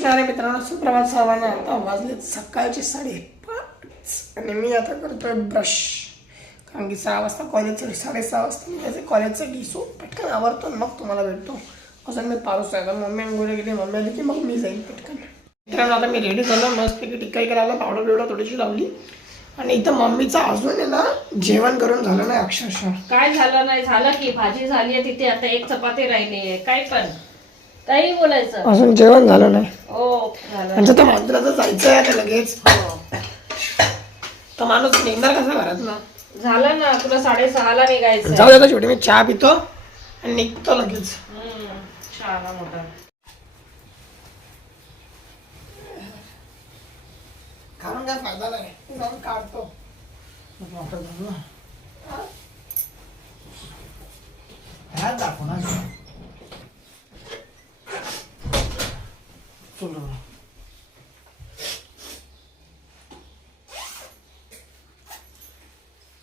उठणारे मित्रांनो, सुप्रभात सर्वांना. आता वाजले सकाळचे 5:30 आणि मी आता करतोय ब्रश, कारण की 6 वाजता कॉलेजचं 6:30 वाजता निघायचं कॉलेजचं. सो पटकन आवरतो मग तुम्हाला भेटतो. अजून मी पारूस आहे, मम्मी अंघोळी गेली, मम्मी आली की मग मी जाईल पटकन. मित्रांनो आता मी रेडी झालो, मस्तपैकी टिक्काई करायला पावडर बिवडर थोडीशी लावली आणि इथं मम्मीचं अजून आहे ना जेवण करून झालं नाही अक्षरशः. काय झालं नाही, झालं की भाजी झाली आहे तिथे, आता एक चपाती राहिली आहे. काय पण काही बोलायचं, अजून जेवण झालं नाही. हो झालं. त्यांचं तर मंदिराचं जायचं आहे आता लगेच. तर माणूस निघणार कसा घरात ना. झालं ना, तुला 6:30ला निघायचं. जाऊ द्या छोटी, मी चहा पितो आणि निघतो लगेच. शाळा मोठा कारण काय फायदा नाही, जाऊन काढतो. दाखव ना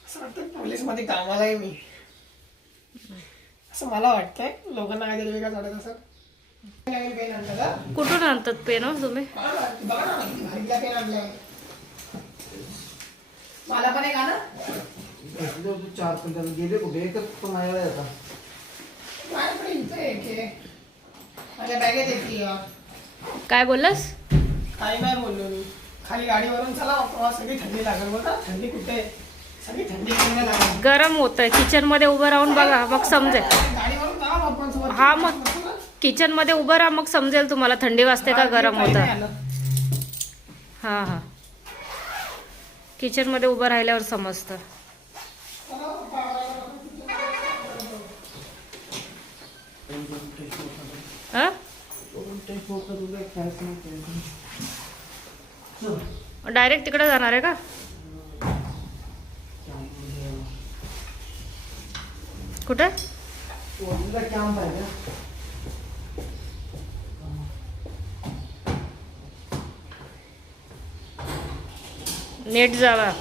असं वाटतं पोलीस मध्ये कामाला आहे मी, असं मला वाटतंय. लोकांना काय तरी वेगळं वाटत असं. पेन आणलं का? कुठून आणतात पेन तुम्ही? बघा ना, हरिला पेन आणलंय. मला पण एक आणा. 4 क्विंटल गेले कुठे? एकच तो माझ्याकडे येतात. माझ्याकडे इथे एक आहे, माझ्या बॅगेत येते. काय बोललास? काही नाही बोललो मी. खाली गाडीवरून चला, तेव्हा सगळी थंडी लागेल. बघा थंडी कुठे, सगळी थंडी लागेल. गरम होत आहे. किचन मध्ये उभं राहून बघा, मग समजेल. गाडीवरून जाऊ आपण सोबत. हा मग किचन मध्ये उभं राहा, मग समजेल तुम्हाला थंडी वाजते का गरम होतं. हा हा, किचन मध्ये उभं राहिल्यावर समजतं. डायरेक्ट तिकडे जाणार आहे का? कुठे? कॅम्प आहे का? Net Java.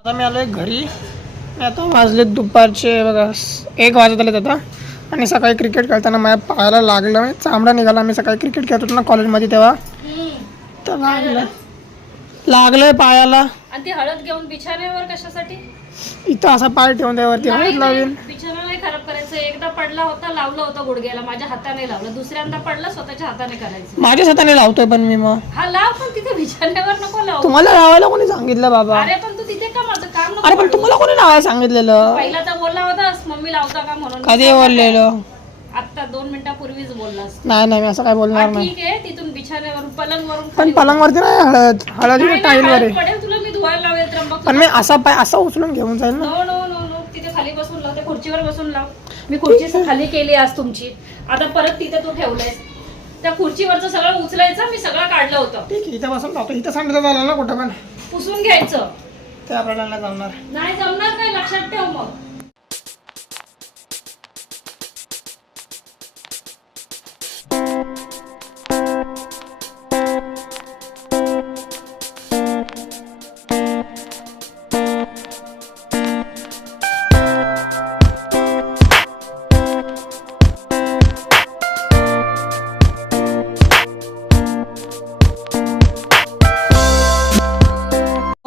आता मी आलोय घरी. मी आता वाजले दुपारचे बघा 1 वाजत आलेत आता. आणि सकाळी क्रिकेट खेळताना माझ्या पायाला लागलं, चामडा निघाला. मी सकाळी क्रिकेट खेळत होतो ना कॉलेजमध्ये तेव्हा, तर लागलंय पायाला. आणि ती हळद घेऊन बिछाण्यावर कशासाठी? इथं असा पाय ठेवून त्यावरती हळद लावेल. बिछाना नाही खराब करायचं. एकदा पडला होता, लावलं होतं गुडघ्याला, माझ्या हाताने लावलं. दुसऱ्यांदा पडला, स्वतःच्या हाताने करायचं. माझ्याच हाताने लावतोय पण मी. मग हा लाव, पण तिथे बिछाण्यावर नको लावू. तुम्हाला लावायला कोणी सांगितलं बाबा? अरे पण तू तिथे का, माझं काम नको अरे पण करू? तुम्हाला कोणी लावायला सांगितलेलं? पहिला तर बोलला होतास मम्मी लावता का म्हणून. कधी बोललेलं? आता 2 मिनिटापूर्वीच बोललास. नाही नाही, मी असं काय बोलणार हा, नाही. ठीक आहे. तिथून बिछाण्यावरून पलंगवरून पण खाली पलंगवरती नाही हळद, हळद नाही, टाईलवर हळद आहे. पडेल, तुला मी धुवायला लावेल त्र्यंबक. पण मी असा पाय असा उचलून घेऊन जाईल ना. नो नो नो नो, तिथे खाली बसून लाव, त्या खुर्चीवर बसून लाव. मी खुर्ची खाली केली आज तुमची. आता परत तिथे तू ठेवलंयस. त्या खुर्चीवरचं सगळं उचलायचं, मी सगळं काढलं होतं. ठीक आहे, इथं बसून लावतो. इथं सांगितलं झालं ना कुठं पण पुसून घ्यायचं. ते आपल्याला नाही जमणार. नाही जमणार, काय लक्षात ठेव मग.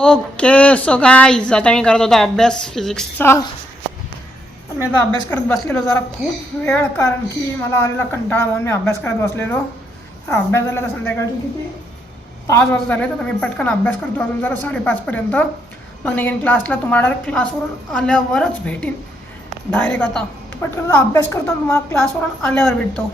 ओके सो गाईज, आता मी करत होतो अभ्यास फिजिक्सचा. मी आता अभ्यास करत बसलेलो जरा खूप वेळ, कारण की मला आलेला कंटाळा म्हणून मी अभ्यास करत बसलेलो. अभ्यास झाला तर संध्याकाळची किती 5 वाजता झाले, तर मी पटकन अभ्यास करतो अजून जरा 5:30पर्यंत. मग निघेन क्लासला. तुम्हाला डायरेक्ट क्लासवरून आल्यावरच भेटीन डायरेक्ट आता पटकन अभ्यास करतो, तुम्हाला क्लासवरून आल्यावर भेटतो.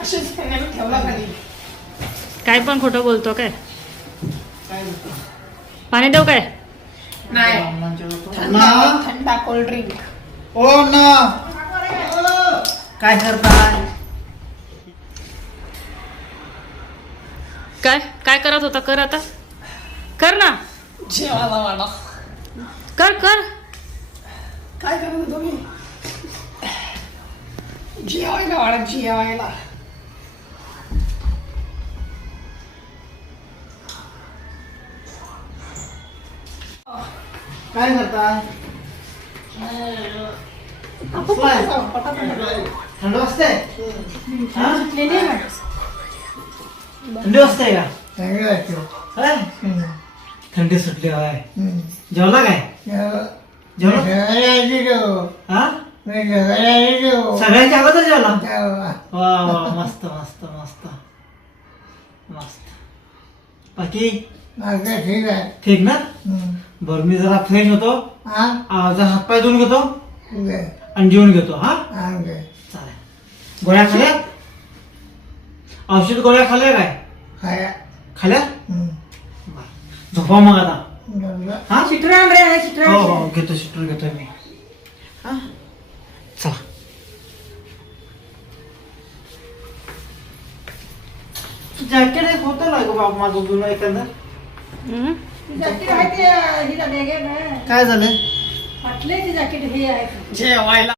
असेच पेनाने ठेवला खाली. काय पण खोटं बोलतो काय? काय होतं? पाणी देऊ काय? नाही, ना थंडा कोल्ड ड्रिंक. ओ ना काय करताय? काय काय करत होता? कर आता, कर ना, जेवायला वाढा. कर कर. काय करत होतो मी? जेवायला वाढा, जेवायला. काय करताय? बसलाय? थंड वाजते? हा? थंडी वाजते का? काय? थंडी सुटली आहे. जेवला काय? जेवला? हा? सगळ्यांच्या अगोदर जेवला? वा वा, मस्त मस्त मस्त मस्त. बाकी ठीक ना? बरं, मी जरा फ्रेश होतो, जरा हातपाय धुवून घेतो आणि जेवून घेतो. हा चालेल. गोळ्या खाल्या? औषध गोळ्या खाल्ल्या काय? खाल्या? बरं. झोपा मग आता. हा, हो हो, घेतो शिटर घेतो मी. हा चला. जॅकेट एक होतं ना ग बाबा माझं जुनं एखादं. हम्म. काय झालं? जेवायला